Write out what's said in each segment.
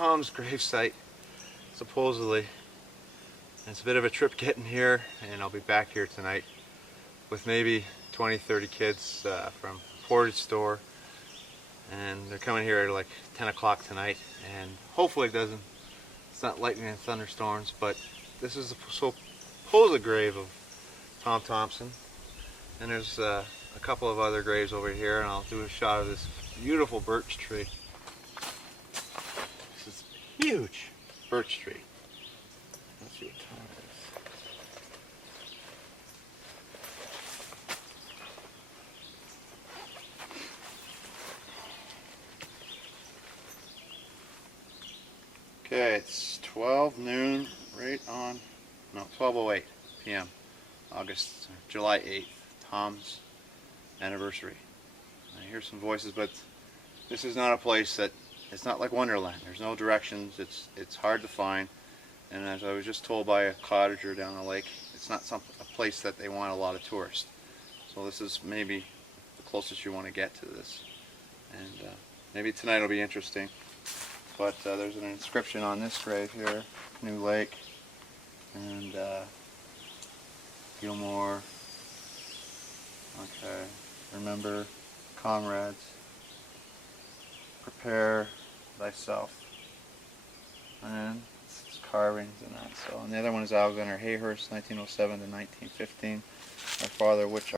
Tom's gravesite, supposedly. And it's a bit of a trip getting here, and I'll be back here tonight with maybe 20-30 kids from Portage Store, and they're coming here at like 10 o'clock tonight, and hopefully it's not lightning and thunderstorms, but this is the supposed grave of Tom Thomson, and there's a couple of other graves over here, and I'll do a shot of this beautiful birch tree. This is huge birch tree. Let's see what time it is. Okay, it's 12 noon, right on, no, 12:08 p.m. July 8th, Tom's anniversary. I hear some voices, but this is not a place that, it's not like Wonderland. There's no directions, it's hard to find, and as I was just told by a cottager down the lake, it's not a place that they want a lot of tourists. So this is maybe the closest you want to get to this, and maybe tonight will be interesting. But there's an inscription on this grave here, Canoe Lake, and Gilmore. Okay, remember, comrades, prepare thyself. And it's carvings and that. So, and the other one is Algonquin or Hayhurst, 1907 to 1915. My father, which.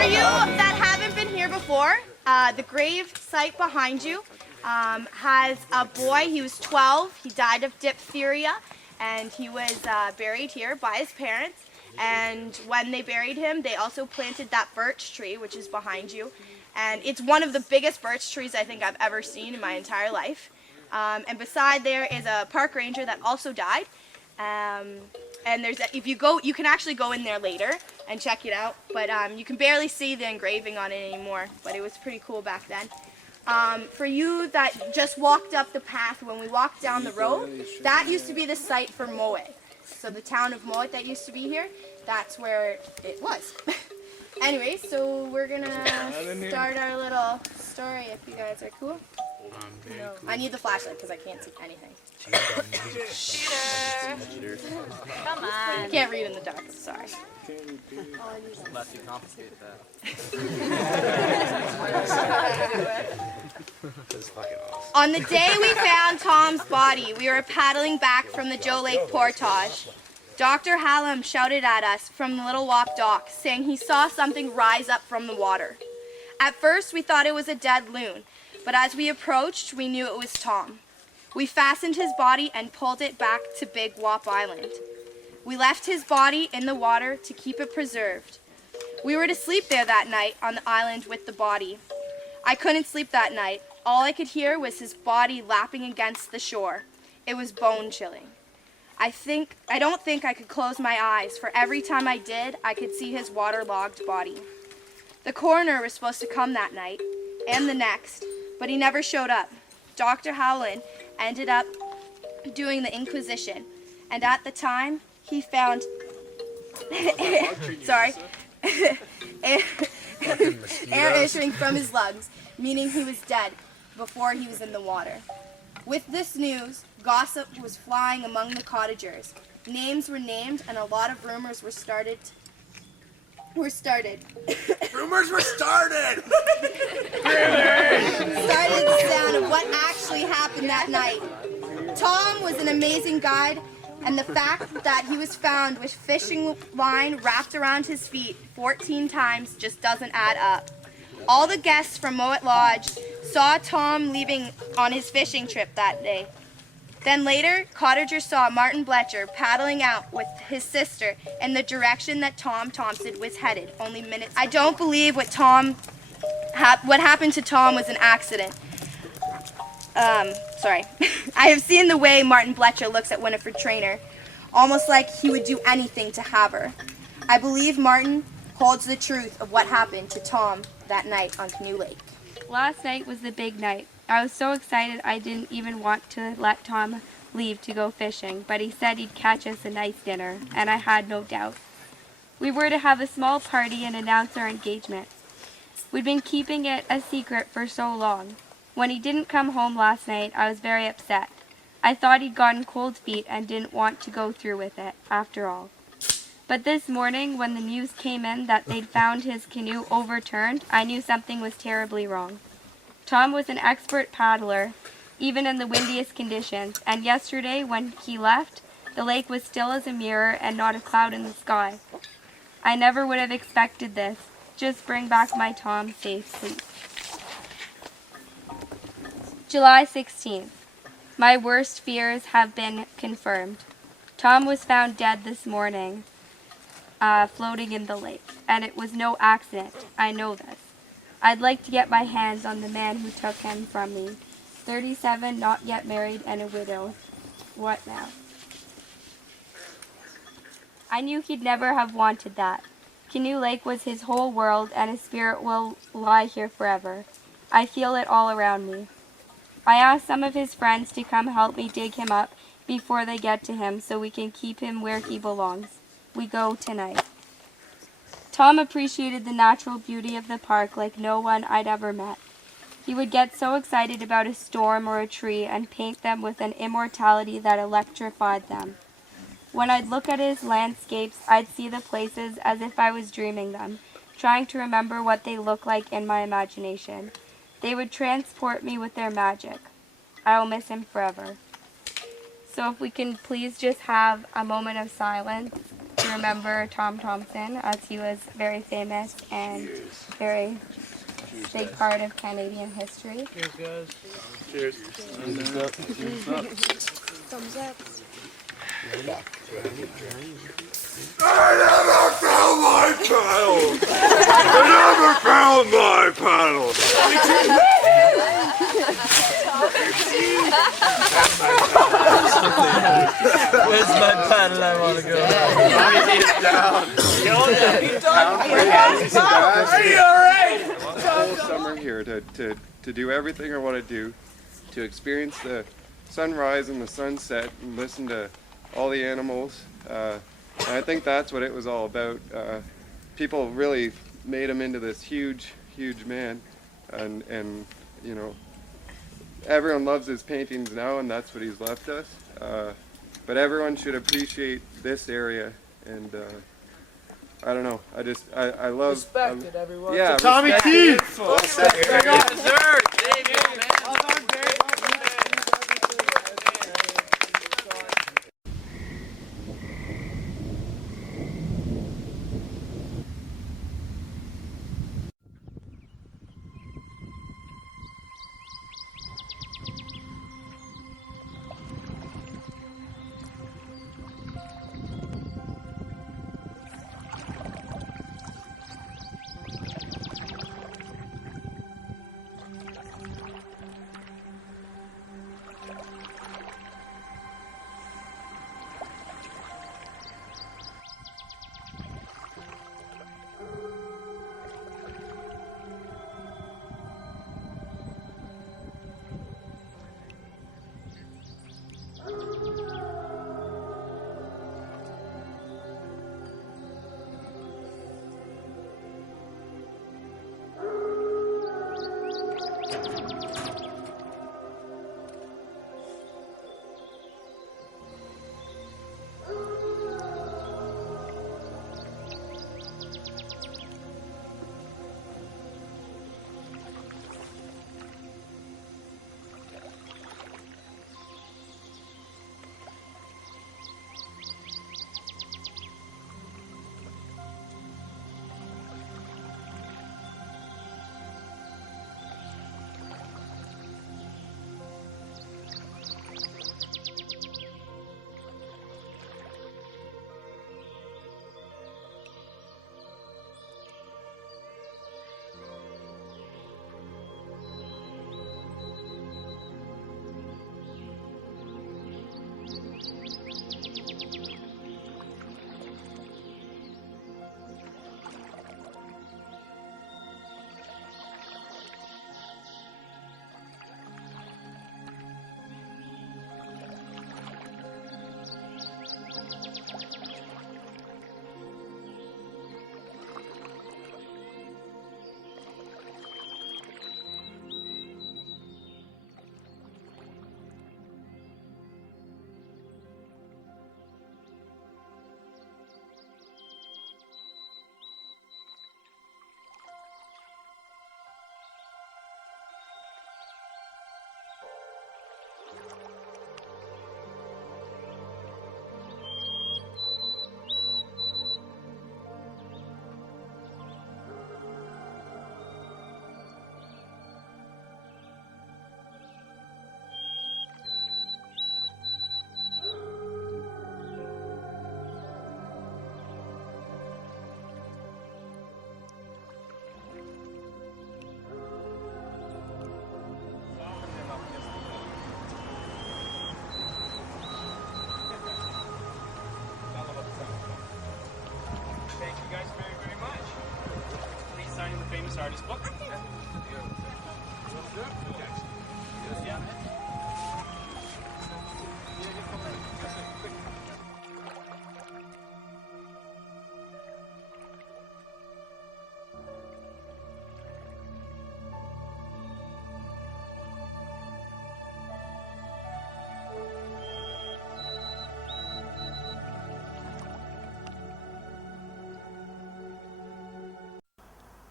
For you that haven't been here before, the grave site behind you has a boy. He was 12. He died of diphtheria, and he was buried here by his parents. And when they buried him, they also planted that birch tree, which is behind you. And it's one of the biggest birch trees I think I've ever seen in my entire life. And beside there is a park ranger that also died. And there's if you go, you can actually go in there later and check it out. But you can barely see the engraving on it anymore. But it was pretty cool back then. For you that just walked up the path when we walked down the road, that used to be the site for Moet. So the town of Moet that used to be here, that's where it was. Anyway, so we're gonna start our little story if you guys are cool. No. I need the flashlight because I can't see anything. Cheater! Come on. I can't read in the dark, sorry. Unless you confiscate that. On the day we found Tom's body, we were paddling back from the Joe Lake portage. Dr. Hallam shouted at us from the Little Walk dock, saying he saw something rise up from the water. At first, we thought it was a dead loon, but as we approached, we knew it was Tom. We fastened his body and pulled it back to Big Wop Island. We left his body in the water to keep it preserved. We were to sleep there that night on the island with the body. I couldn't sleep that night. All I could hear was his body lapping against the shore. It was bone-chilling. I don't think I could close my eyes, for every time I did, I could see his waterlogged body. The coroner was supposed to come that night, and the next, but he never showed up. Dr. Howland ended up doing the inquisition, and at the time, he found air issuing from his lungs, meaning he was dead before he was in the water. With this news, gossip was flying among the cottagers. Names were named, and a lot of rumors were started. Rumors were started! Started the sound of what actually happened that night. Tom was an amazing guide, and the fact that he was found with fishing line wrapped around his feet 14 times just doesn't add up. All the guests from Moet Lodge saw Tom leaving on his fishing trip that day. Then later, cottagers saw Martin Bletcher paddling out with his sister in the direction that Tom Thomson was headed only minutes. I don't believe what happened to Tom was an accident. I have seen the way Martin Bletcher looks at Winifred Traynor, almost like he would do anything to have her. I believe Martin holds the truth of what happened to Tom that night on Canoe Lake. Last night was the big night. I was so excited I didn't even want to let Tom leave to go fishing, but he said he'd catch us a nice dinner, and I had no doubt. We were to have a small party and announce our engagement. We'd been keeping it a secret for so long. When he didn't come home last night, I was very upset. I thought he'd gotten cold feet and didn't want to go through with it, after all. But this morning, when the news came in that they'd found his canoe overturned, I knew something was terribly wrong. Tom was an expert paddler, even in the windiest conditions, and yesterday, when he left, the lake was still as a mirror and not a cloud in the sky. I never would have expected this. Just bring back my Tom safe sleep. July 16th. My worst fears have been confirmed. Tom was found dead this morning, floating in the lake, and it was no accident. I know this. I'd like to get my hands on the man who took him from me. 37, not yet married, and a widow. What now? I knew he'd never have wanted that. Canoe Lake was his whole world, and his spirit will lie here forever. I feel it all around me. I asked some of his friends to come help me dig him up before they get to him so we can keep him where he belongs. We go tonight. Tom appreciated the natural beauty of the park like no one I'd ever met. He would get so excited about a storm or a tree and paint them with an immortality that electrified them. When I'd look at his landscapes, I'd see the places as if I was dreaming them, trying to remember what they look like in my imagination. They would transport me with their magic. I will miss him forever. So if we can please just have a moment of silence to remember Tom Thomson, as he was very famous and very big part of Canadian history. Cheers, guys. Cheers. Thumbs up. I never found my paddle! I never found my paddle! Where's my paddle? I want to go. Are you alright? Whole summer here to do everything I want to do, to experience the sunrise and the sunset and listen to all the animals. And I think that's what it was all about. People really made him into this huge man, and you know, everyone loves his paintings now, and that's what he's left us. But everyone should appreciate this area, and I don't know. I love. Respect it, everyone. Yeah, Tommy respect T! it. Well said, Gary. artist book.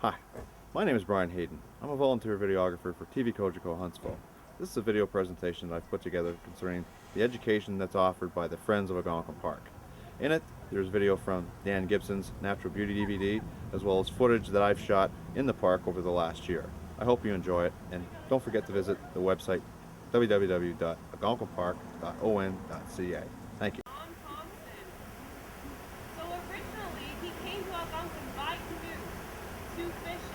Hi, my name is Brian Hayden. I'm a volunteer videographer for TV Cogeco Huntsville. This is a video presentation that I've put together concerning the education that's offered by the Friends of Algonquin Park. In it, there's video from Dan Gibson's Natural Beauty DVD, as well as footage that I've shot in the park over the last year. I hope you enjoy it, and don't forget to visit the website www.algonquinpark.on.ca. Thank you. Thomson. So originally he came to Algonquin by canoe to fish